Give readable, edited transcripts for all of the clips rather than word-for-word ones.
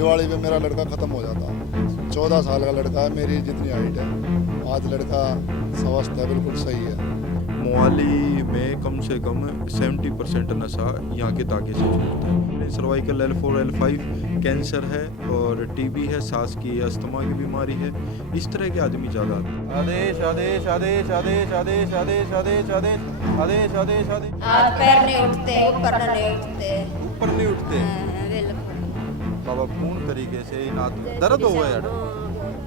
दिवाली पे मेरा लड़का ख़त्म हो जाता। 14 साल का लड़का है, मेरी जितनी हाइट है। आज लड़का स्वस्थ है, बिल्कुल सही है। मोहाली में कम से कम 70% नशा यहाँ के ताके से छूटता है। सर्वाइकल L4 L5 कैंसर है और टीबी है, सांस की अस्थमा की बीमारी है। इस तरह के आदमी ज़्यादा आते हैं। आदेश आदेश आदेश आदेश आदेश आदेश आदेश आदेश आदेश आदेश आदेश। हाथ पैर नहीं उठते, ऊपर नहीं उठते, ऊपर नहीं उठते बिल्कुल। बाबा, पूर्ण तरीके से इन दर्द हुआ है यार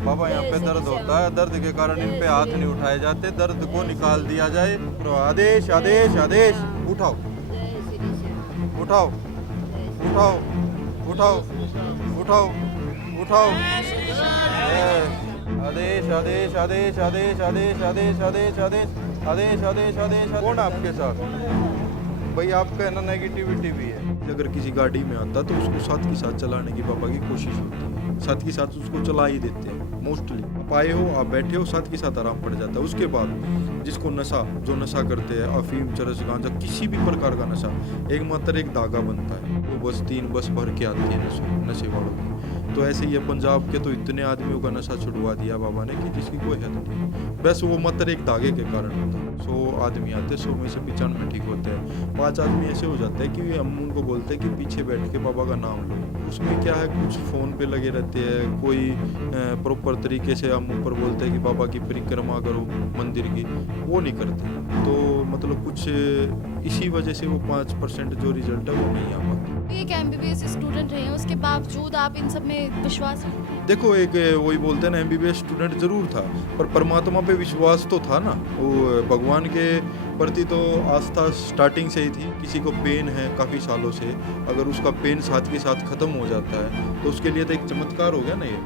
बाबा, यहाँ पे दर्द होता है। दर्द के कारण इन पे हाथ नहीं उठाए जाते, दर्द को निकाल दिया जाए। आदेश आदेश आदेश। उठाओ उठाओ उठाओ उठाओ उठाओ उठाओ। आदेश आदेश आदेश आदेश आदेश आदेश आदेश आदेश आदेश आदेश आदेश। कौन आपके साथ? भाई आपका है ना नेगेटिविटी भी है। अगर किसी गाड़ी में आता तो उसको साथ के साथ चलाने की पापा की कोशिश होती है, साथ के साथ उसको चला ही देते हैं मोस्टली। आप आए हो, आप बैठे हो, साथ के साथ आराम पड़ जाता है। उसके बाद जिसको नशा, जो नशा करते हैं, अफीम, चरस, गांजा, किसी भी प्रकार का नशा, एक मात्र एक धागा बनता है, वो बस 3 बस भर के आती है नशे वालों की। तो ऐसे ही पंजाब के तो इतने आदमियों का नशा छुड़वा दिया बाबा ने कि जिसकी कोई हद नहीं। बस वो मात्र एक धागे के कारण होता है। 100 आदमी आते, 100 में से 95 ठीक होते हैं। 5 आदमी ऐसे हो जाते हैं कि हम उनको बोलते हैं कि पीछे बैठ के बाबा का नाम लो। उसमें क्या है, कुछ फ़ोन पे लगे रहते हैं, कोई प्रॉपर तरीके से हम ऊपर बोलते हैं कि बाबा की परिक्रमा करो मंदिर की, वो नहीं करते। तो मतलब कुछ इसी वजह से वो 5% जो रिजल्ट है वो नहीं आ पाता। एक MBBS स्टूडेंट रहे हैं, उसके बावजूद आप इन सब में विश्वास? देखो, एक वही बोलते हैं ना, MBBS स्टूडेंट जरूर था, पर परमात्मा पे विश्वास तो था ना। वो भगवान के प्रति तो आस्था स्टार्टिंग से ही थी। किसी को पेन है काफ़ी सालों से, अगर उसका पेन साथ के साथ ख़त्म हो जाता है तो उसके लिए तो एक चमत्कार हो गया ना ये।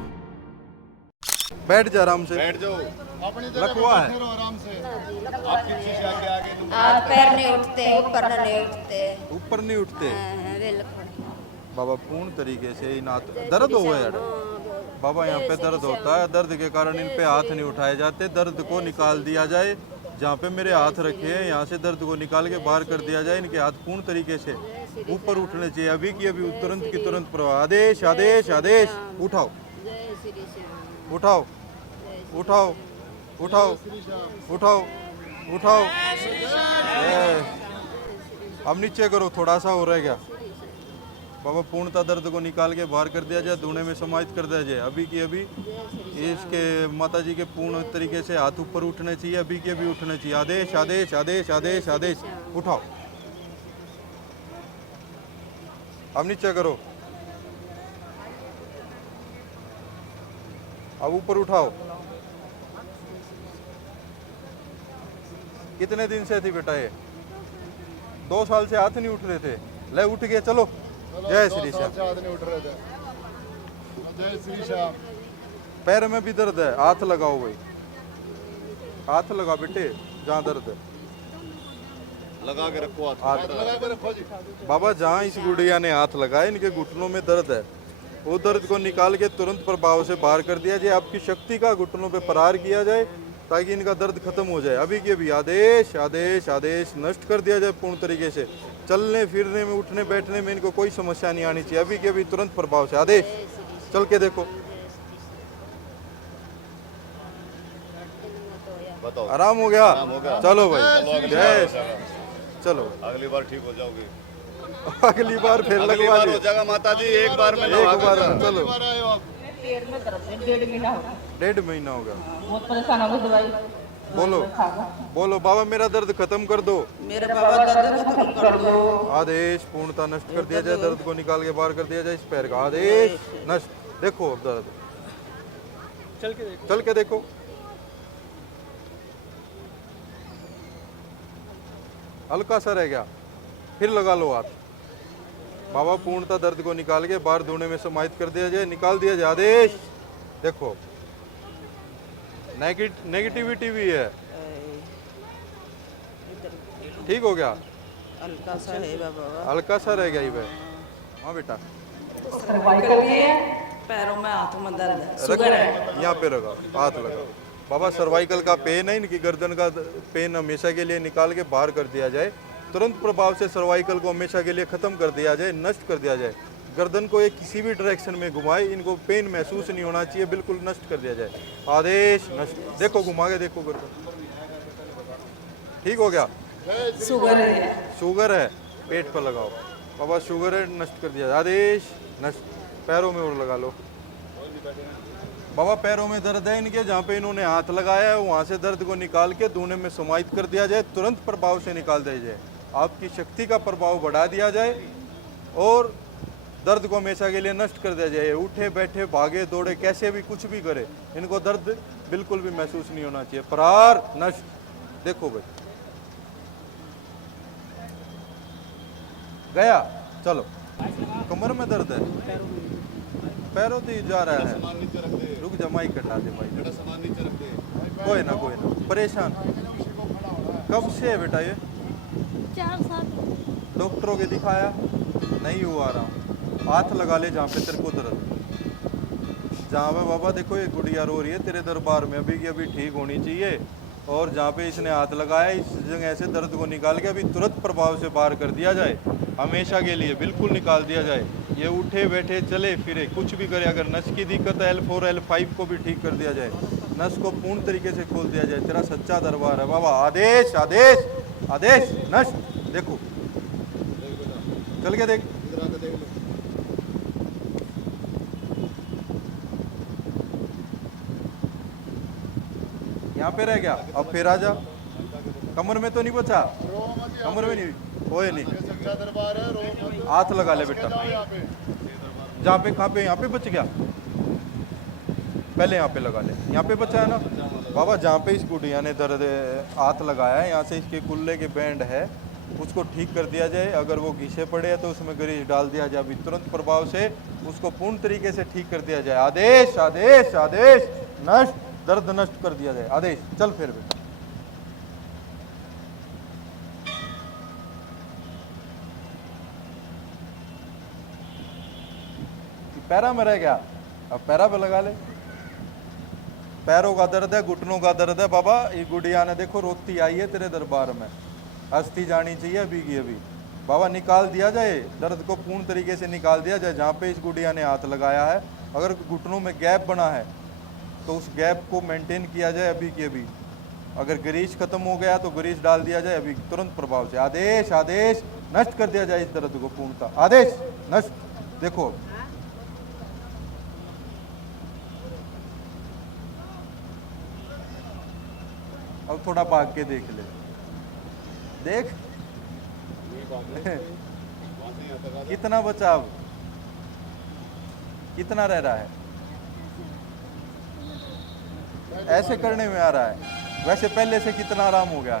बैठ जा आराम से, बैठ जाओ, रखवा है। आराम से। आपकी शीशा के आगे हाथ पैर नहीं उठते, ऊपर नहीं उठते, ऊपर नहीं उठते बिल्कुल। बाबा, पूर्ण तरीके से इन दर्द हो गया यार बाबा, यहाँ पे दर्द होता है। दर्द के कारण इन पे हाथ नहीं उठाए जाते, दर्द को निकाल दिया जाए। जहाँ पे मेरे हाथ रखे हैं, यहाँ से दर्द को निकाल के बाहर कर दिया जाए। इनके हाथ पूर्ण तरीके से ऊपर उठने चाहिए, अभी की अभी, तुरंत की तुरंत प्रभाव। आदेश आदेश आदेश। उठाओ उठाओ उठाओ उठाओ उठाओ उठाओ। अब नीचे करो, थोड़ा सा हो रह गया बाबा। पूर्णतः दर्द को निकाल के बाहर कर दिया जाए, धुने में समाहित कर दिया जाए। अभी की अभी इसके माता जी के पूर्ण तरीके से हाथ ऊपर उठने चाहिए, अभी की अभी उठने चाहिए। आदेश आदेश आदेश आदेश आदेश। उठाओ, अब नीचे करो, अब ऊपर उठाओ। कितने दिन से थी बेटा ये? 2 साल से हाथ नहीं उठ रहे थे। ले उठ गए, चलो। जय श्री श्याम। उठ रहे थे। जय श्री श्याम। पैर में भी दर्द है, हाथ लगाओ भाई, हाथ लगा बेटे जहाँ दर्द है, लगा के रखो हाथ लगा के रखो जी। बाबा जहाँ इस गुड़िया ने हाथ लगाया, इनके घुटनों में दर्द है, वो दर्द को निकाल के तुरंत प्रभाव से बाहर कर दिया जाए। आपकी शक्ति का घुटनों पे प्रहार किया जाए ताकि इनका दर्द खत्म हो जाए। अभी के भी आदेश आदेश आदेश नष्ट कर दिया जाए पूर्ण तरीके से। चलने फिरने में, उठने बैठने में इनको कोई समस्या नहीं आनी चाहिए। अभी के अभी तुरंत प्रभाव से आदेश। चल के देखो, बताओ। आराम हो गया? चलो भाई, चलो, जय। चलो, अगली बार ठीक हो जाओगे। अगली बार फिर लगवा हो ली। जाएगा माता जी, एक बार में एक बार चलो। पेट में दर्द है, 1.5 महीना हो गया, 1.5 महीना हो गया। बहुत परेशान हो गई। दवाई बोलो बोलो, बाबा मेरा दर्द खत्म कर दो, मेरे बाबा दर्द खत्म कर दो। आदेश पूर्णता नष्ट कर दिया जाए, दर्द को निकाल के बाहर कर दिया जाए। इस पैर का आदेश नष्ट। देखो अब दर्द, चल के देखो। हल्का सा रह गया, फिर लगा लो हाथ। बाबा पूर्णता दर्द को निकाल के बाहर धुने में समाहित कर दिया जाए, निकाल दिया जाए। आदेश। देखो, नेगेटिविटी भी है, ठीक हो गया। हल्का सा है बाबा, हल्का सा रह गया ही वह। हाँ बेटा, सर्वाइकल भी है, पैरों में हाथों में दर्द है, शुगर है। यहाँ पे रखा, हाथ लगा। बाबा सर्वाइकल का पेन है, इनकी गर्दन का पेन हमेशा के लिए निकाल के बाहर कर दिया जाए। तुरंत प्रभाव से सर्वाइकल को हमेशा के लिए खत्म कर दिया जाए, नष्ट कर दिया जाए। गर्दन को एक किसी भी डायरेक्शन में घुमाए, इनको पेन महसूस नहीं होना चाहिए, बिल्कुल नष्ट कर दिया जाए। आदेश नष्ट। देखो घुमा के देखो गर्दन, ठीक हो गया। शुगर है, शुगर है पेट पर लगाओ बाबा, शुगर है नष्ट कर दिया। आदेश नष्ट। पैरों में और लगा लो बाबा, पैरों में दर्द है इनके, जहाँ पे इन्होंने हाथ लगाया है वहाँ से दर्द को निकाल के दूने में समाहित कर दिया जाए, तुरंत प्रभाव से निकाल दिया जाए, आपकी शक्ति का प्रभाव बढ़ा दिया जाए और दर्द को हमेशा के लिए नष्ट कर दिया जाए। उठे बैठे भागे दौड़े कैसे भी कुछ भी करे, इनको दर्द बिल्कुल भी महसूस नहीं होना चाहिए। फरार नष्ट। देखो भाई गया। चलो कमर में दर्द है, पैरों से जा रहा है, रुक जमाई कटा दे भाई, कोई ना परेशान। कब से है बेटा ये? 4 साल। डॉक्टरों के दिखाया नहीं हुआ आराम, हाथ लगा ले जहाँ पे तेरे को दर्द, जहाँ पे बाबा देखो ये गुड़िया रो रही है तेरे दरबार में, अभी की अभी ठीक होनी चाहिए, और जहाँ पे इसने हाथ लगाया इस जगह से दर्द को निकाल के अभी तुरंत प्रभाव से बाहर कर दिया जाए, हमेशा के लिए बिल्कुल निकाल दिया जाए। ये उठे बैठे चले फिरे कुछ भी करे, अगर नस की दिक्कत है L4 L5 को भी ठीक कर दिया जाए, नस को पूर्ण तरीके से खोल दिया जाए। तेरा सच्चा दरबार है बाबा। आदेश आदेश आदेश नष्ट। देखो चल के देख, यहाँ पे रह गया, अब फिर आ जा। कमर में तो नहीं बचा, कमर में नहीं, कोई नहीं, हाथ लगा ले बेटा, जहाँ पे कहाँ पे, यहाँ पे बच गया, पहले यहाँ पे लगा ले, यहाँ पे बचा है ना बाबा। जहाँ पे इस गुड़िया ने दर्द हाथ लगाया है, यहाँ से इसके कुल्ले के बैंड है उसको ठीक कर दिया जाए। अगर वो घिसे पड़े हैं तो उसमें ग्रीस डाल दिया जाए, अभी तुरंत प्रभाव से उसको पूर्ण तरीके से ठीक कर दिया जाए। आदेश आदेश आदेश नष्ट। दर्द नष्ट कर दिया जाए। आदेश। चल फिर बेटा, पैरा में रह गया, अब पैरा पे लगा ले। पैरों का दर्द है, घुटनों का दर्द है बाबा। ये गुड़िया ने देखो रोती आई है तेरे दरबार में, हंसती जानी चाहिए अभी की अभी बाबा। निकाल दिया जाए, दर्द को पूर्ण तरीके से निकाल दिया जाए। जहाँ पे इस गुड़िया ने हाथ लगाया है, अगर घुटनों में गैप बना है तो उस गैप को मेंटेन किया जाए अभी की अभी। अगर ग्रीस खत्म हो गया तो ग्रीस डाल दिया जाए अभी तुरंत प्रभाव से। आदेश आदेश नष्ट कर दिया जाए इस दर्द को पूर्णतः। आदेश नष्ट। देखो अब थोड़ा भाग के देख ले, देख कितना बचा, अब कितना रह रहा है, ऐसे करने में आ रहा है। वैसे पहले से कितना आराम हो गया,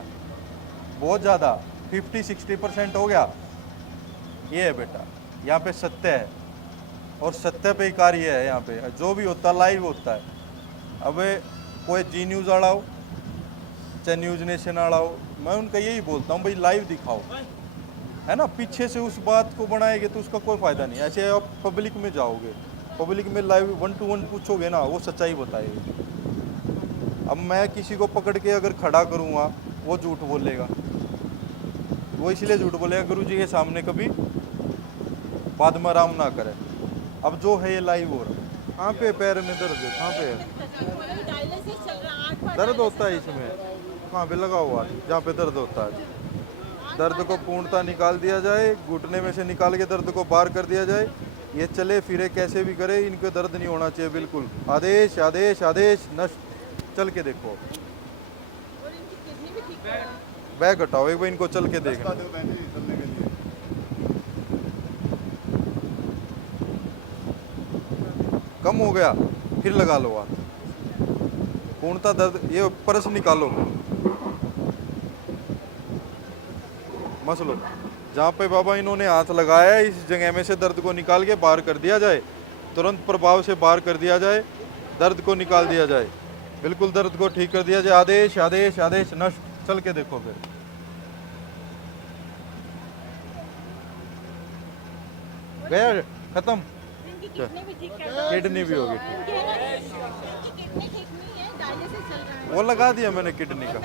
बहुत ज़्यादा, 50-60% हो गया। ये है बेटा, यहाँ पे सत्य है और सत्य पे ही कार्य है। यहाँ पे जो भी होता लाइव होता है। अब कोई जी न्यूज़ आड़ाओ चाहे न्यूज़ नेशन आड़ाओ, मैं उनका यही बोलता हूँ भाई लाइव दिखाओ, है ना। पीछे से उस बात को बनाएंगे तो उसका कोई फ़ायदा नहीं। ऐसे आप पब्लिक में जाओगे, पब्लिक में लाइव 1-to-1 पूछोगे ना, वो सच्चाई बताएगी। अब मैं किसी को पकड़ के अगर खड़ा करूँगा वो झूठ बोलेगा, वो इसलिए झूठ बोलेगा गुरु जी के सामने कभी बाद में आराम ना करे। अब जो है ये लाइव हो रहा है। कहाँ पे पैर में दर्द है, कहाँ पे है दर्द होता है इसमें, कहाँ पे लगा हुआ है जहाँ पे दर्द होता है। दर्द को पूर्णतः निकाल दिया जाए, घुटने में से निकाल के दर्द को बाहर कर दिया जाए। ये चले फिरे कैसे भी करे, इनको दर्द नहीं होना चाहिए बिल्कुल। आदेश आदेश आदेश नष्ट। चल के देखो, बैग हटाओ एक बार, इनको चल के देखना। कम हो गया फिर लगा लो हाथ, पूर्णतः दर्द। ये परस निकालो, मसलो जहाँ पे बाबा इन्होंने हाथ लगाया है इस जगह में से दर्द को निकाल के बाहर कर दिया जाए, तुरंत प्रभाव से बाहर कर दिया जाए, दर्द को निकाल दिया जाए, बिल्कुल दर्द को ठीक कर दिया जाए। आदेश आदेश आदेश नष्ट। चल के देखो फिर, गया खत्म। किडनी भी होगी, वो लगा दिया मैंने किडनी का।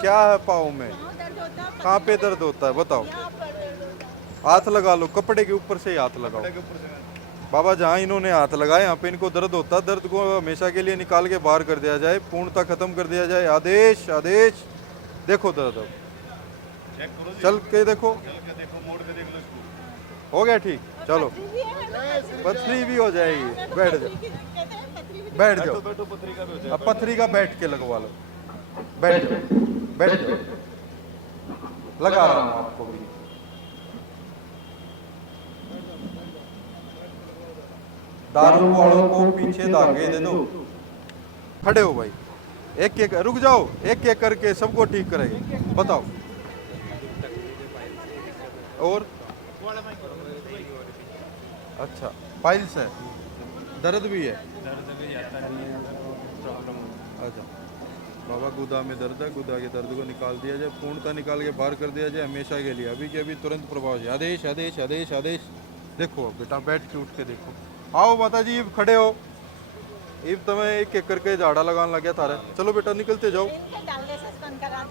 क्या है पाँव में, कहाँ पे दर्द होता है बताओ। हाथ लगा लो, कपड़े के ऊपर से ही हाथ लगाओ। बाबा जहाँ इन्होंने हाथ लगाए यहाँ पे इनको दर्द होता, दर्द को हमेशा के लिए निकाल के बाहर कर दिया जाए, पूर्णतः खत्म कर दिया जाए। आदेश आदेश। देखो दर्द अब चल के देखो, हो गया ठीक, चलो पथरी भी हो जाएगी। बैठ जाओ, बैठ जाओ, अब पथरी का बैठ के लगवा लो। बैठ जाओ, बैठ जाओ, लगा रहा हूँ आपको भी। दारू वालों को पीछे धागे दे दो। खड़े हो भाई, एक एक रुक जाओ, एक एक करके सबको ठीक करेंगे। बताओ और अच्छा पाइल्स है, दर्द भी है। अच्छा बाबा गुदा में दर्द है, गुदा के दर्द को निकाल दिया जाए, पूर्णतः निकाल के बाहर कर दिया जाए हमेशा के लिए, अभी के अभी तुरंत प्रभाव से। आदेश आदेश आदेश आदेश। देखो बेटा बैठ के उठ के देखो। आओ माता जी खड़े हो। इब तुम्हें एक एक करके झाड़ा लगाने लग गया थारे। चलो बेटा निकलते जाओ,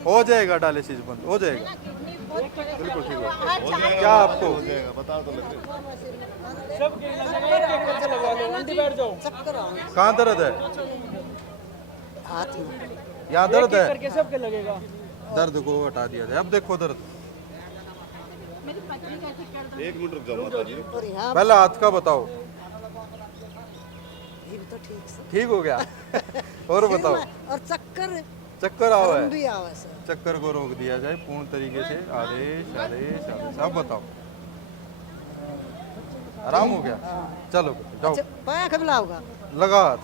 हो जाएगा डायलिसिस बंद हो जाएगा, बिल्कुल ठीक है। क्या आपको बता तो लग कहाँ दर्द है? हाथ में यहाँ दर्द है, करके सबके लगेगा। दर्द को हटा दिया जाए। अब देखो दर्द, एक मिनट रुक जाओ माता जी। और यहाँ पहले हाथ का बताओ। भी तो ठीक से ठीक हो गया और बताओ। और चक्कर चक्कर आवा है, भी आवा सर। चक्कर को रोक दिया जाए पूर्ण तरीके से। आदेश आदेश आदेश। अब बताओ, आराम हो गया? चलो जाओ, पाया कब लाओगा? लगा हाथ।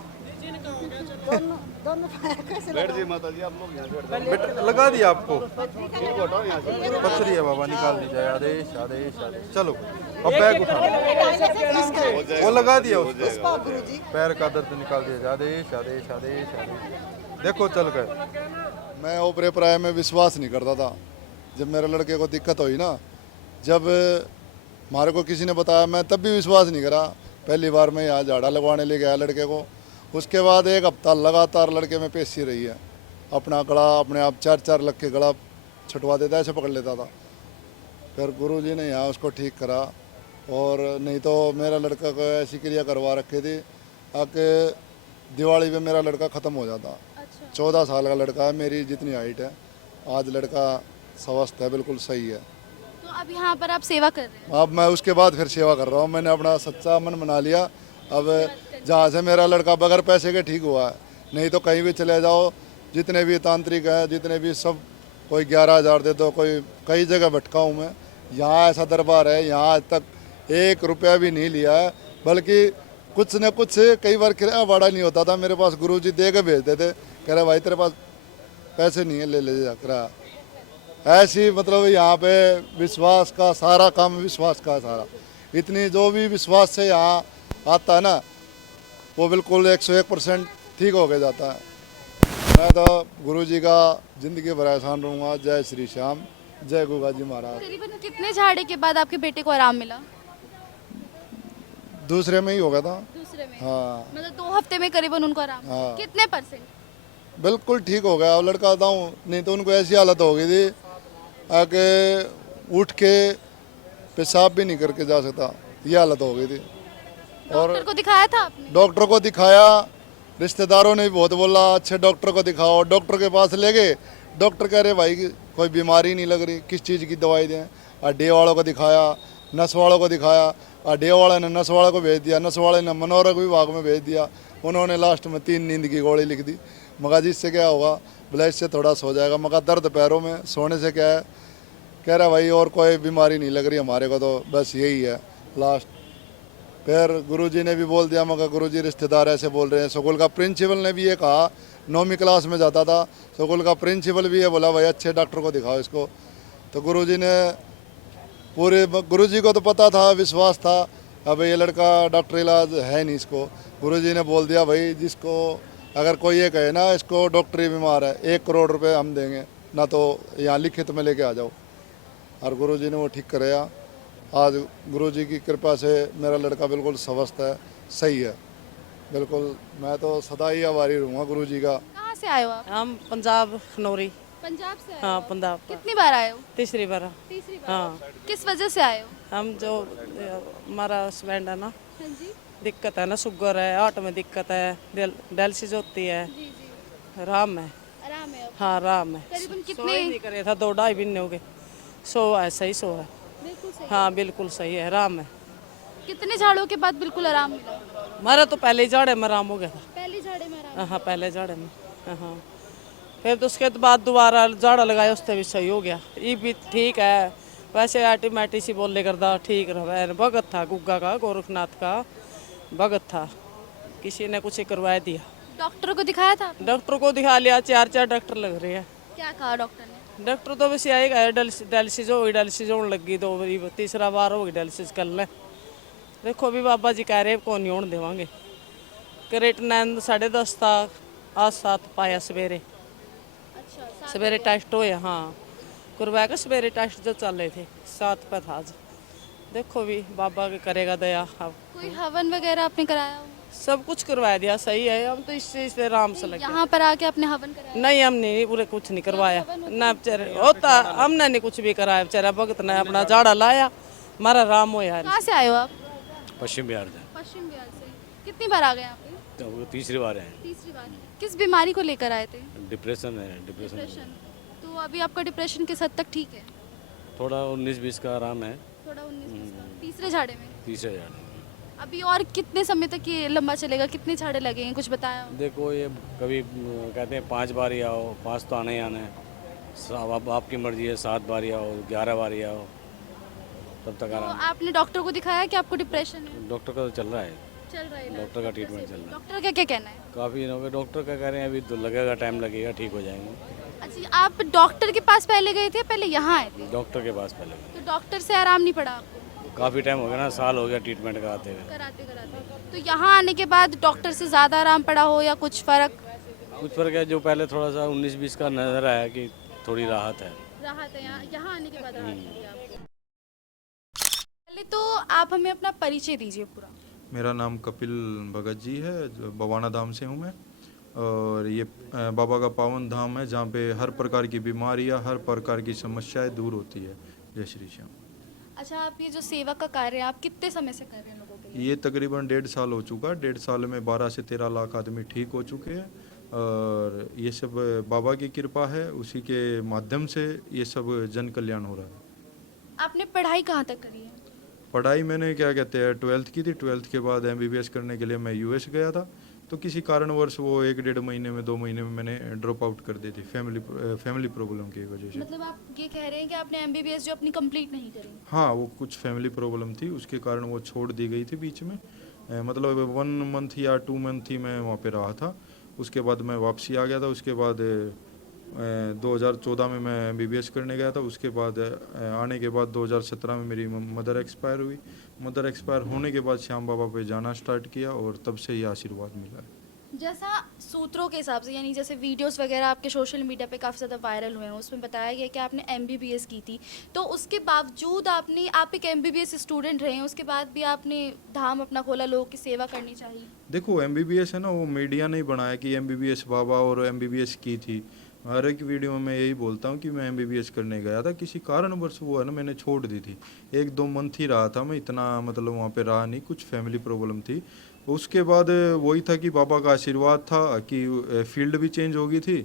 दोनों दोनों पाया कैसे बैठ जी माता जी, आप लोग यहाँ बैठ जाओ। बेटा लगा दिया आपको, इनको हटाओ यहाँ से। पथरी है बाबा, निकाल दी जाए। आदेश आदेश आदेश। चलो अब बैग उठा, वो लगा दिया उसको, गुरु जी? पैर का दर्द निकाल दिया जाए। आदेश आदेश आदेश आदेश। देखो चल गए। मैं ओपरे प्राय में विश्वास नहीं करता था। जब मेरे लड़के को दिक्कत हुई ना, जब हमारे को किसी ने बताया, मैं तब भी विश्वास नहीं करा। पहली बार मैं यहाँ झाड़ा लगवाने ले गया लड़के को, उसके बाद एक हफ्ता लगातार लड़के में पेशी रही है। अपना गला अपने आप 4-4 लग के गला छुटवा देता, ऐसे पकड़ लेता था। फिर गुरुजी ने यहाँ उसको ठीक करा, और नहीं तो मेरा लड़का को ऐसी क्रिया करवा रखी थी आके दिवाली में मेरा लड़का ख़त्म हो जाता। 14 साल का लड़का है, मेरी जितनी हाइट है। आज लड़का स्वस्थ है, बिल्कुल सही है। तो अब यहाँ पर आप सेवा कर रहे हैं? अब मैं उसके बाद फिर सेवा कर रहा हूँ। मैंने अपना सच्चा मन बना लिया। अब जहाँ से मेरा लड़का बगैर पैसे के ठीक हुआ है, नहीं तो कहीं भी चले जाओ, जितने भी तांत्रिक हैं, जितने भी सब, कोई 11,000 दे दो, कोई कई जगह भटका हूँ मैं। यहाँ ऐसा दरबार है, यहाँ आज तक 1 रुपया भी नहीं लिया है, बल्कि कुछ न कुछ कई बार किराया भाड़ा नहीं होता था मेरे पास, गुरुजी दे के भेजते थे। कह रहे भाई तेरे पास पैसे नहीं है, ले ले जा किराया। ऐसी मतलब यहाँ पे विश्वास का सारा काम, विश्वास का सारा, इतनी जो भी विश्वास से यहाँ आता है ना, वो बिल्कुल 101% ठीक हो के जाता है। मैं तो गुरुजी का ज़िंदगी भर एहसान रहूँगा। जय श्री श्याम, जय गुगा जी महाराज। करीबन कितने झाड़े के बाद आपके बेटे को आराम मिला? दूसरे में ही हो गया था। दूसरे में? हाँ मतलब 2 हफ्ते में करीबन उनको आराम? हाँ। कितने %? बिल्कुल ठीक हो गया। अब लड़का बताऊँ, नहीं तो उनको ऐसी हालत हो गई थी आके उठ के पेशाब भी नहीं करके जा सकता, ये हालत हो गई थी। और डॉक्टर को दिखाया था आपने? डॉक्टर को दिखाया, रिश्तेदारों ने भी बहुत बोला अच्छे डॉक्टर को दिखाओ। डॉक्टर के पास ले गए, डॉक्टर कह रहे भाई कोई बीमारी नहीं लग रही, किस चीज़ की दवाई दें। हड्डी वालों को दिखाया, नस वालों को दिखाया, हड्डी वाले ने नस वाले को भेज दिया, नस वाले ने मनोरक विभाग में भेज दिया। उन्होंने लास्ट में 3 नींद की गोली लिख दी। मगर जी इससे क्या होगा, ब्लड से थोड़ा सो जाएगा। मगर दर्द पैरों में, सोने से क्या है, कह रहा भाई और कोई बीमारी नहीं लग रही हमारे को, तो बस यही है लास्ट। फिर गुरुजी ने भी बोल दिया, मगर गुरुजी रिश्तेदार ऐसे बोल रहे हैं। स्कूल का प्रिंसिपल ने भी ये कहा, 9वीं क्लास में जाता था, स्कूल का प्रिंसिपल भी ये बोला भाई अच्छे डॉक्टर को दिखाओ इसको। तो गुरुजी ने पूरे, गुरुजी को तो पता था, विश्वास था, अब ये लड़का डॉक्टर इलाज है नहीं इसको। गुरुजी ने बोल दिया भाई जिसको अगर कोई ये कहे ना इसको डॉक्टरी बीमार है, 1 करोड़ रुपए हम देंगे, ना तो यहाँ लिखित में लेके आ जाओ। और गुरुजी ने वो ठीक कराया। आज गुरुजी की कृपा से मेरा लड़का बिल्कुल स्वस्थ है, सही है बिल्कुल। मैं तो सदा ही आभारी रहूँगा गुरुजी का। कहाँ से आए हो आप? हम पंजाब खनौरी। पंजाब से आए हाँ हो? पंजाब का। कितनी बार आए हो? तीसरी बार। तीसरी बार। हाँ किस वजह से आए हो? हम जो हमारा हस्बैंड है ना, हाँ जी दिक्कत है ना, शुगर है, हार्ट में दिक्कत है, डायलिसिस होती है, जी जी। आराम है। आराम है अब? हाँ आराम है। करीबन सो कितने? ही नहीं करे था, 2-2.5 महीने हो गए। सो है, सही सो है। बिल्कुल सही। हाँ बिल्कुल सही है, आराम है। कितने झाड़ों के बाद बिल्कुल आराम मिला? हमारा तो पहले ही झाड़े में आराम हो गया था। पहली झाड़े में आराम? हाँ पहले झाड़े में। हाँ फिर तो उसके बाद दोबारा झाड़ा लगाया, उससे भी सही हो गया। ये भी ठीक है वैसे, ऑटोमेटिक सी बोले करदा ठीक रहा। भगत था गुग्गा का, गोरखनाथ का भगत था, किसी ने कुछ करवा दिया। डॉक्टर को दिखाया था? डॉक्टर को दिखा लिया, 4 डॉक्टर लग रहे हैं। क्या कहा डॉक्टर ने? डॉक्टर तो बस यही कहा, डायलिसिस होने लगी, 2 बारी तीसरा बार होगी डायलिसिस कर ले। देखो अभी बाबा जी कह रहे कौन नहीं होने देवांगे। क्रेटिनिन 10.5 था, आज 7 पाया सवेरे। अच्छा सवेरे टेस्ट होया, हाँ करवाया का सवेरे टेस्ट जो चल रहे थे, 7 पे था आज। देखो भी बाबा के करेगा दया। अब कोई हवन वगैरह आपने कराया हो? सब कुछ करवा दिया, सही है। हम तो इस चीज़ से आराम से लगे। यहाँ पर आके आपने हवन कराया? नहीं हमने पूरे कुछ नहीं करवाया ना, बेचारे होता हमने नहीं कुछ भी कराया। बेचारा भगत ने अपना झाड़ा लाया, हमारा राम हो यार। कहाँ से आए हो आप? पश्चिम बिहार से। पश्चिम बिहार से। कितनी बार आ गए यहाँ पे? तो वो तीसरी बार है। तीसरी बार। किस बीमारी को लेकर आए थे? डिप्रेशन है, डिप्रेशन। डिप्रेशन। तो अभी आपका डिप्रेशन किस हद तक ठीक है? थोड़ा 19-20 का आराम है। थोड़ा 19-20 का। तीसरे झाड़े में? तीसरे जाने में। अभी और कितने समय तक ये लंबा चलेगा? कितने झाड़े लगेंगे, कुछ बताया हो? देखो ये कभी कहते हैं 5 बार ही आओ, 5 तो आना ही आना है। अब आपकी मर्जी है, 7 बार ही आओ, 11 बार ही आओ, तब तक तो आराम। आपने डॉक्टर को दिखाया कि आपको डिप्रेशन है? डॉक्टर का तो चल रहा है, चल रहा है इलाज? डॉक्टर का ट्रीटमेंट चल रहा है। डॉक्टर का क्या कहना है? काफ़ी दिन हो गए, डॉक्टर का कह रहे हैं अभी तो लगेगा, टाइम लगेगा, ठीक हो जाएंगे। अच्छा आप डॉक्टर के पास पहले गए थे, पहले यहाँ आए थे? डॉक्टर के पास पहले तो डॉक्टर से आराम नहीं पड़ा आपको? काफ़ी टाइम हो गया ना, साल हो गया ट्रीटमेंट कराते हुए। कराते कराते। तो यहाँ आने के बाद डॉक्टर से ज़्यादा आराम पड़ा हो या कुछ फ़र्क? कुछ फर्क है, जो पहले थोड़ा सा 19-20 का नज़र आया कि थोड़ी राहत है। राहत है यहाँ आने के बाद राहत मिली आपको? पहले तो आप हमें अपना परिचय दीजिए पूरा। मेरा नाम कपिल भगत जी है, जो बवाना धाम से हूँ मैं। और ये बाबा का पावन धाम है जहाँ पे हर प्रकार की बीमारियाँ, हर प्रकार की समस्याएं दूर होती है। जय श्री श्याम। अच्छा आप ये जो सेवा का कार्य है आप कितने समय से कर रहे हैं लोगों के लिए? ये तकरीबन 1.5 साल हो चुका है। 1.5 साल में 12 से 13 लाख आदमी ठीक हो चुके हैं। और ये सब बाबा की कृपा है, उसी के माध्यम से ये सब जन कल्याण हो रहा है। आपने पढ़ाई कहाँ तक करी है? पढ़ाई मैंने क्या कहते हैं 12th की थी। 12th के बाद MBBS करने के लिए मैं US गया था, तो किसी कारणवश वो 1-1.5 महीने में 2 महीने में मैंने ड्रॉप आउट कर दी थी, फैमिली प्रॉब्लम की वजह से। मतलब आप ये कह रहे हैं कि आपने MBBS जो अपनी कंप्लीट नहीं करी? हाँ, वो कुछ फैमिली प्रॉब्लम थी, उसके कारण वो छोड़ दी गई थी बीच में। मतलब 1 मंथ या 2 मंथ ही मैं वहाँ पे रहा था, उसके बाद मैं वापसी आ गया था। उसके बाद 2014 में मैं MBBS करने गया था। उसके बाद आने के बाद 2017 में मेरी मदर एक्सपायर हुई। मदर एक्सपायर होने के बाद श्याम बाबा पे जाना स्टार्ट किया और तब से ये आशीर्वाद मिला है। जैसा सूत्रों के हिसाब से, यानी जैसे वीडियोस वगैरह आपके सोशल मीडिया पे काफ़ी ज़्यादा वायरल हुए हैं, उसमें बताया गया कि आपने MBBS की थी, तो उसके बावजूद आप एक MBBS स्टूडेंट रहे हैं, उसके बाद भी आपने धाम अपना खोला, लोगों की सेवा करनी चाहिए। देखो MBBS है ना, वो मीडिया नहीं बनाया कि MBBS बाबा और MBBS की थी। हर एक वीडियो में मैं यही बोलता हूँ कि मैं MBBS करने गया था, किसी कारणवश वो है ना मैंने छोड़ दी थी। 1-2 मंथ ही रहा था मैं, इतना मतलब वहाँ पे रहा नहीं, कुछ फैमिली प्रॉब्लम थी। उसके बाद वही था कि बाबा का आशीर्वाद था कि फील्ड भी चेंज हो गई थी,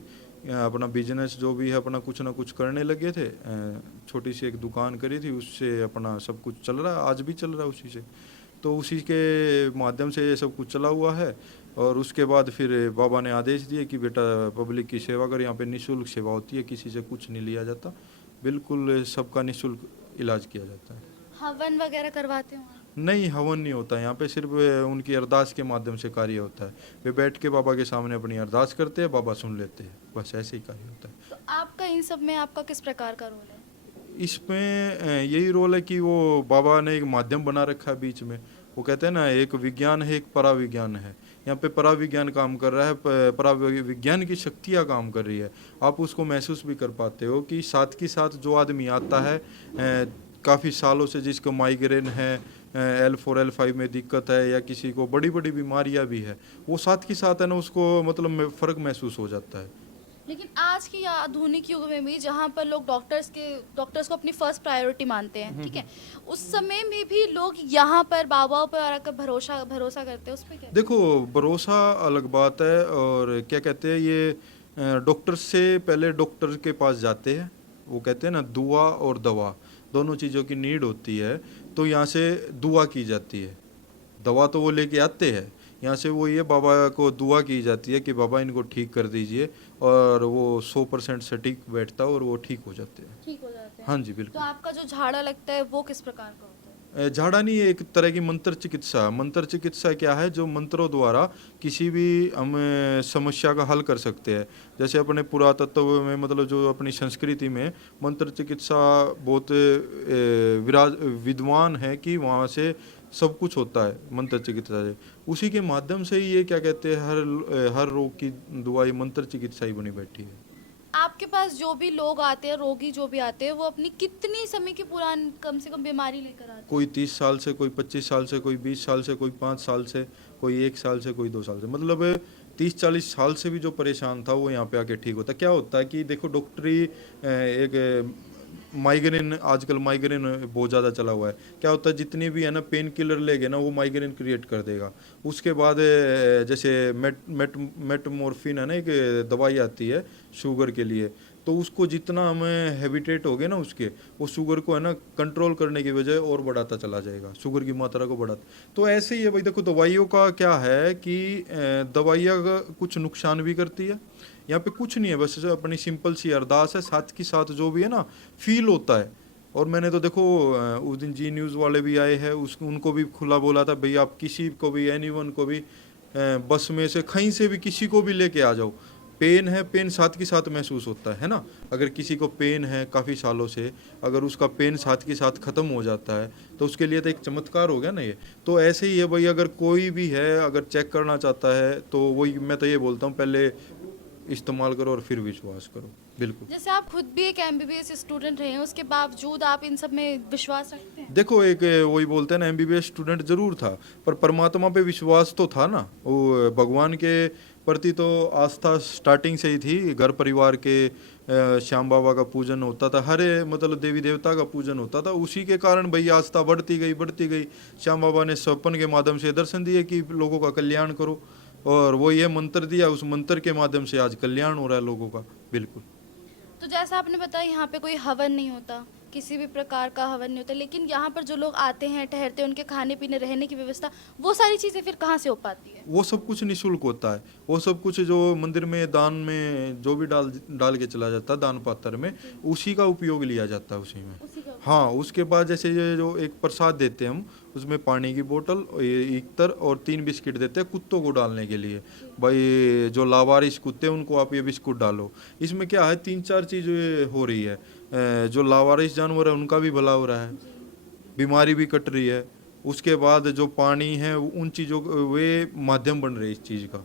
अपना बिजनेस जो भी है अपना कुछ ना कुछ करने लगे थे। छोटी सी एक दुकान करी थी, उससे अपना सब कुछ चल रहा है, आज भी चल रहा है उसी से। तो उसी के माध्यम से ये सब कुछ चला हुआ है। और उसके बाद फिर बाबा ने आदेश दिए कि बेटा पब्लिक की सेवा कर, यहाँ पे निःशुल्क सेवा होती है, किसी से कुछ नहीं लिया जाता, बिल्कुल सबका निःशुल्क इलाज किया जाता है। हवन वगैरह करवाते हो आप? नहीं, हवन नहीं होता यहाँ पे, सिर्फ उनकी अरदास के माध्यम से कार्य होता है। वे बैठ के बाबा के सामने अपनी अरदास करते हैं, बाबा सुन लेते हैं, बस ऐसे ही कार्य होता है। तो आपका इन सब में आपका किस प्रकार का रोल है? इसमें यही रोल है कि वो बाबा ने एक माध्यम बना रखा है बीच में। वो कहते हैं ना, एक विज्ञान है, एक पराविज्ञान है। यहाँ पे पराविज्ञान काम कर रहा है, पराविज्ञान की शक्तियाँ काम कर रही है। आप उसको महसूस भी कर पाते हो कि साथ के साथ जो आदमी आता है काफ़ी सालों से, जिसको माइग्रेन है, L4 L5 में दिक्कत है, या किसी को बड़ी बड़ी बीमारियाँ भी है, वो साथ के साथ है ना उसको मतलब फ़र्क महसूस हो जाता है। लेकिन आज की या आधुनिक युग में भी जहाँ पर लोग डॉक्टर्स को अपनी फर्स्ट प्रायोरिटी मानते हैं, ठीक है, उस समय में भी लोग यहाँ पर बाबाओं पर आकर भरोसा करते हैं, उस पर क्या? देखो, भरोसा अलग बात है, और क्या कहते हैं ये डॉक्टर से पहले डॉक्टर के पास जाते हैं। वो कहते हैं ना, दुआ और दवा दोनों चीज़ों की नीड होती है। तो यहाँ से दुआ की जाती है, दवा तो वो लेके आते हैं। यहाँ से वो ये बाबा को दुआ की जाती है कि बाबा इनको ठीक कर दीजिए, और वो 100% सटीक बैठता है और वो ठीक हो जाते हैं। ठीक हो जाते हैं। हाँ जी, तो बिल्कुल। आपका जो झाड़ा लगता है वो किस प्रकार का होता है? झाड़ा नहीं, एक तरह की मंत्र चिकित्सा। मंत्र चिकित्सा क्या है? जो मंत्रों द्वारा किसी भी हम समस्या का हल कर सकते हैं। जैसे अपने पुरातत्व में, मतलब जो अपनी संस्कृति में मंत्र चिकित्सा बहुत विद्वान है कि वहाँ से सब कुछ होता है मंत्र चिकित्सा से। उसी के माध्यम से ही ये क्या कहते हैं, हर रोग की दवाई मंत्र चिकित्सा ही बनी बैठी है। आपके पास जो भी लोग आते हैं, रोगी जो भी आते हैं, वो अपनी कितनी समय की पुरानी कम से कम बीमारी लेकर आते हैं? कोई 30 साल से, कोई 25 साल से, कोई 20 साल से, कोई 5 साल से, कोई 1 साल से, कोई 2 साल से। मतलब 30-40 साल से भी जो परेशान था वो यहाँ पे आके ठीक होता है। क्या होता है कि देखो, डॉक्टरी एक माइग्रेन, आजकल माइग्रेन बहुत ज़्यादा चला हुआ है। क्या होता है, जितनी भी है ना पेन किलर लेगे ना, वो माइग्रेन क्रिएट कर देगा। उसके बाद जैसे मेटमॉर्फिन है ना, एक दवाई आती है शुगर के लिए, तो उसको जितना हमें हैबिटेट हो गए ना उसके, वो शुगर को है ना कंट्रोल करने की बजाय और बढ़ाता चला जाएगा, शुगर की मात्रा को बढ़ाता। तो ऐसे ही है भाई। देखो, दवाइयों का क्या है कि दवाइयाँ कुछ नुकसान भी करती है। यहाँ पे कुछ नहीं है, बस अपनी सिंपल सी अरदास है, साथ के साथ जो भी है ना फील होता है। और मैंने तो देखो उस दिन जी न्यूज़ वाले भी आए हैं, उनको भी खुला बोला था, भाई आप किसी को भी, एनीवन को भी बस में से कहीं से भी किसी को भी लेके आ जाओ। पेन है, पेन साथ के साथ महसूस होता है ना। अगर किसी को पेन है काफ़ी सालों से, अगर उसका पेन साथ के साथ ख़त्म हो जाता है तो उसके लिए तो एक चमत्कार हो गया ना ये। तो ऐसे ही है भाई, अगर कोई भी है, अगर चेक करना चाहता है तो वही मैं तो ये बोलता हूँ, पहले इस्तेमाल करो और फिर विश्वास करो। बिल्कुल। जैसे आप खुद भी एक एमबीबीएस स्टूडेंट रहे हैं, उसके बावजूद आप इन सब में विश्वास रखते हैं? देखो, एक वही बोलते हैं ना, एमबीबीएस स्टूडेंट जरूर था, पर परमात्मा पे विश्वास तो था ना। वो भगवान के प्रति तो आस्था स्टार्टिंग से ही थी। घर परिवार के श्याम बाबा का पूजन होता था, हर मतलब देवी देवता का पूजन होता था। उसी के कारण भाई आस्था बढ़ती गई। श्याम बाबा ने स्वप्न के माध्यम से दर्शन दिए कि लोगों का कल्याण करो, और वो ये मंत्र दिया, उस मंत्र के माध्यम से आज कल्याण हो रहा है लोगों का। बिल्कुल। तो जैसा आपने बताया, यहाँ पे कोई हवन नहीं होता, किसी भी प्रकार का हवन नहीं होता, लेकिन यहाँ पर जो लोग आते हैं, ठहरते हैं, उनके खाने पीने रहने की व्यवस्था, वो सारी चीज़ें फिर कहाँ से हो पाती है? वो सब कुछ निःशुल्क होता है। वो सब कुछ जो मंदिर में दान में जो भी डाल के चला जाता है दान पात्र में, उसी का उपयोग लिया जाता है उसी में। हाँ, उसके बाद जैसे ये जो एक प्रसाद देते हैं हम, उसमें पानी की बोतल, इत्र और 3 बिस्किट देते हैं कुत्तों को डालने के लिए। भाई जो लावारिस कुत्ते हैं उनको आप ये बिस्कुट डालो। इसमें क्या है, 3-4 चीज़ें हो रही है। जो लावारिस जानवर है उनका भी भला हो रहा है, बीमारी भी कट रही है। उसके बाद जो पानी है उन चीज़ों वे माध्यम बन रहे इस चीज़ का।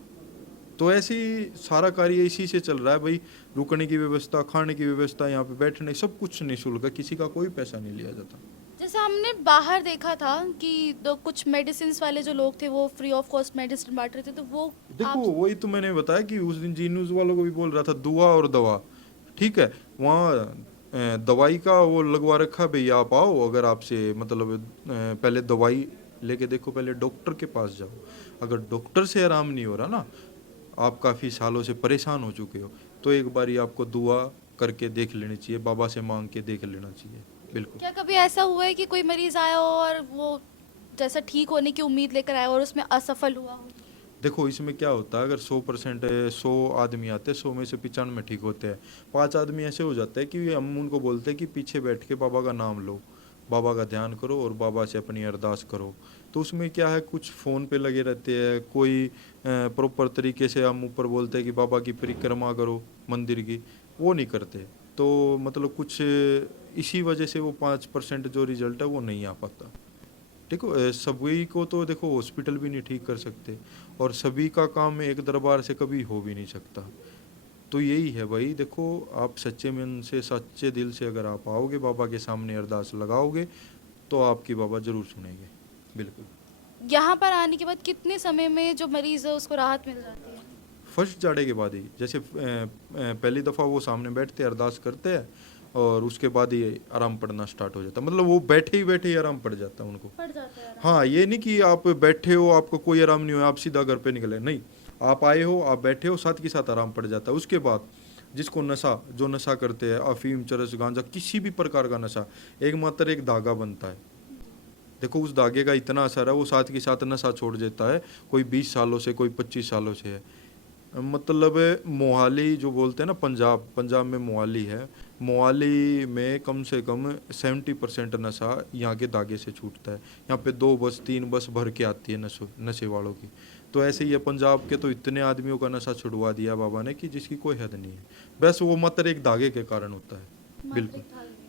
तो ऐसे ही सारा कार्य इसी से चल रहा है भाई। रुकने की व्यवस्था, खाने की व्यवस्था, यहाँ पे बैठने, सब कुछ निःशुल्क है, किसी का कोई पैसा नहीं लिया जाता। जैसे हमने बाहर देखा था कि कुछ मेडिसिन वाले जो लोग थे वो फ्री ऑफ कॉस्ट मेडिसिन बांट रहे थे, तो वो देखो वही तो मैंने बताया कि उस दिन जी न्यूज़ वालों को भी बोल रहा था, दुआ और दवा। ठीक है, वहाँ दवाई का वो लगवा रखा, भाई आप आओ, अगर आपसे मतलब पहले दवाई लेके देखो, पहले डॉक्टर के पास जाओ। अगर डॉक्टर से आराम नहीं हो रहा ना, आप काफ़ी सालों से परेशान हो चुके हो, तो एक बारी आपको दुआ करके देख लेनी चाहिए, बाबा से मांग के देख लेना चाहिए। बिल्कुल। क्या कभी ऐसा हुआ है कि कोई मरीज आया हो और वो जैसा ठीक होने की उम्मीद लेकर आया और उसमें असफल हुआ हो? देखो, इसमें क्या होता है, अगर 100 आदमी आते हैं, 100 में से 95 ठीक होते हैं। 5 आदमी ऐसे हो जाते हैं कि हम उनको बोलते हैं कि पीछे बैठ के बाबा का नाम लो, बाबा का ध्यान करो और बाबा से अपनी अरदास करो। तो उसमें क्या है, कुछ फ़ोन पे लगे रहते हैं, कोई प्रॉपर तरीके से हम ऊपर बोलते हैं कि बाबा की परिक्रमा करो मंदिर की, वो नहीं करते। तो मतलब कुछ इसी वजह से वो 5% जो रिजल्ट है वो नहीं आ पाता। देखो, सभी को तो देखो हॉस्पिटल भी नहीं ठीक कर सकते, और सभी का काम एक दरबार से कभी हो भी नहीं सकता। तो यही है भाई, देखो आप सच्चे मन से, सच्चे दिल से अगर आप आओगे, बाबा के सामने अरदास लगाओगे, तो आपकी बाबा ज़रूर सुनेंगे। बिल्कुल। यहाँ पर आने के बाद कितने समय में जो मरीज है उसको राहत मिल जाती है? फर्स्ट जाड़े के बाद ही, जैसे पहली दफ़ा वो सामने बैठते अरदास करते हैं और उसके बाद ही आराम पड़ना स्टार्ट हो जाता है। मतलब वो बैठे ही आराम पड़ जाता है उनको। पड़ जाता है आराम। हाँ, ये नहीं कि आप बैठे हो आपको कोई आराम नहीं हो आप सीधा घर पे निकले, नहीं, आप आए हो आप बैठे हो साथ के साथ आराम पड़ जाता है। उसके बाद जिसको नशा, जो नशा करते हैं अफीम चरस गांजा किसी भी प्रकार का नशा, एकमात्र एक धागा बनता है, देखो उस धागे का इतना असर है, वो साथ के साथ नशा छोड़ देता है। कोई 20 सालों से, कोई 25 सालों से है। मतलब मोहाली जो बोलते हैं ना, पंजाब में मोहाली है, मोहाली में कम से कम 70% नशा यहाँ के धागे से छूटता है। यहाँ पे 2 बस 3 बस भर के आती है नशे वालों की। तो ऐसे ही है, पंजाब के तो इतने आदमियों का नशा छुड़वा दिया बाबा ने कि जिसकी कोई हद नहीं है। बस वो मात्र एक धागे के कारण होता है,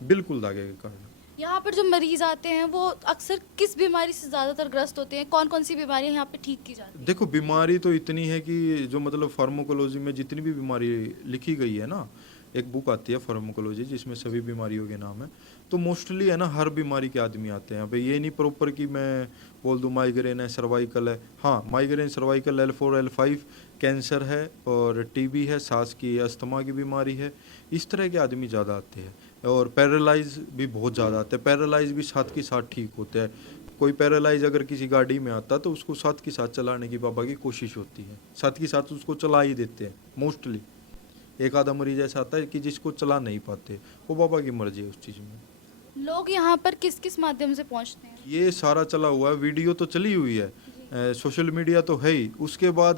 बिल्कुल धागे के कारण। यहाँ पर जो मरीज आते हैं वो अक्सर किस बीमारी से ज़्यादातर ग्रस्त होते हैं? कौन कौन सी बीमारियाँ यहाँ पे ठीक की जाती हैं? देखो बीमारी तो इतनी है कि जो मतलब फार्माकोलॉजी में जितनी भी बीमारी लिखी गई है ना, एक बुक आती है फार्माकोलॉजी जिसमें सभी बीमारियों के नाम है, तो मोस्टली है ना हर बीमारी के आदमी आते हैं। अब ये नहीं प्रॉपर कि मैं बोल दूँ माइग्रेन है, सर्वाइकल है। हाँ, migraine, cervical, L4 L5, cancer है और टीबी है, सांस की अस्थमा की बीमारी है, इस तरह के आदमी ज़्यादा आते हैं। और पैरालाइज भी बहुत ज़्यादा आते हैं, पैरालाइज भी साथ के साथ ठीक होते हैं। कोई पैरालाइज अगर किसी गाड़ी में आता तो उसको साथ के साथ चलाने की बाबा की कोशिश होती है, साथ के साथ उसको चला ही देते हैं मोस्टली। एक आधा मरीज ऐसा आता है कि जिसको चला नहीं पाते, वो बाबा की मर्जी है उस चीज़ में। लोग यहाँ पर किस किस माध्यम से पहुँचते हैं? ये सारा चला हुआ है, वीडियो तो चली हुई है, सोशल मीडिया तो है ही। उसके बाद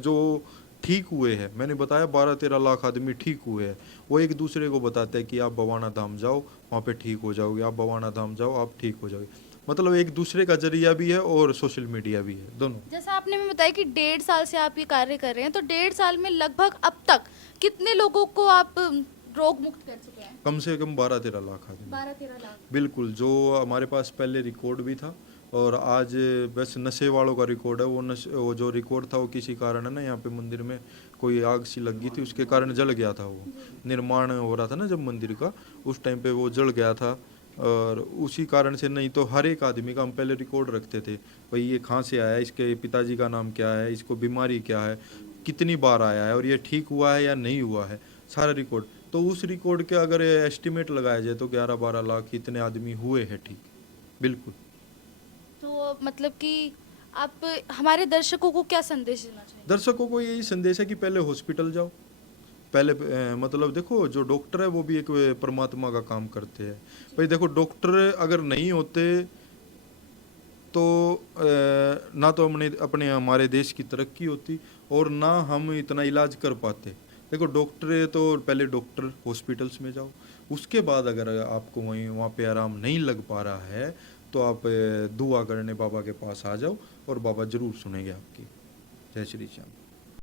जो ठीक हुए हैं, मैंने बताया 12-13 लाख आदमी ठीक हुए हैं, वो एक दूसरे को बताते हैं कि आप बवाना धाम जाओ वहाँ पे ठीक हो जाओगे, आप बवाना धाम जाओ आप ठीक हो जाओगे। मतलब एक दूसरे का जरिया भी है और सोशल मीडिया भी है, दोनों। जैसा आपने हमें बताया कि 1.5 साल से आप ये कार्य कर रहे हैं, तो 1.5 साल में लगभग अब तक कितने लोगों को आप रोग मुक्त कर चुके हैं? कम से कम 12-13 लाख आदमी। 12-13 लाख। बिल्कुल, जो हमारे पास पहले रिकॉर्ड भी था और आज बस नशे वालों का रिकॉर्ड है। वो जो रिकॉर्ड था वो किसी कारण है ना, यहाँ पे मंदिर में कोई आग सी लग गई थी, उसके कारण जल गया था। वो निर्माण हो रहा था ना जब मंदिर का, उस टाइम पे वो जल गया था और उसी कारण से। नहीं तो हर एक आदमी का हम पहले रिकॉर्ड रखते थे, भाई ये कहाँ से आया है, इसके पिताजी का नाम क्या है, इसको बीमारी क्या है, कितनी बार आया है और ये ठीक हुआ है या नहीं हुआ है, सारा रिकॉर्ड। तो उस रिकॉर्ड के अगर एस्टिमेट लगाया जाए तो 11-12 लाख इतने आदमी हुए हैं ठीक। बिल्कुल। तो मतलब कि आप हमारे दर्शकों को क्या संदेश देना चाहिए? दर्शकों को यही संदेश है कि पहले हॉस्पिटल जाओ। पहले मतलब देखो जो डॉक्टर है वो भी एक परमात्मा का काम करते हैं। भाई देखो डॉक्टर अगर नहीं होते तो ना तो अपने हमारे देश की तरक्की होती और ना हम इतना इलाज कर पाते। देखो डॉक्टर है तो पहले डॉक्टर हॉस्पिटल्स में जाओ, उसके बाद अगर आपको वहाँ पे आराम नहीं लग पा रहा है तो आप दुआ करने बाबा के पास आ जाओ और बाबा जरूर सुनेंगे आपकी। जय श्री श्याम।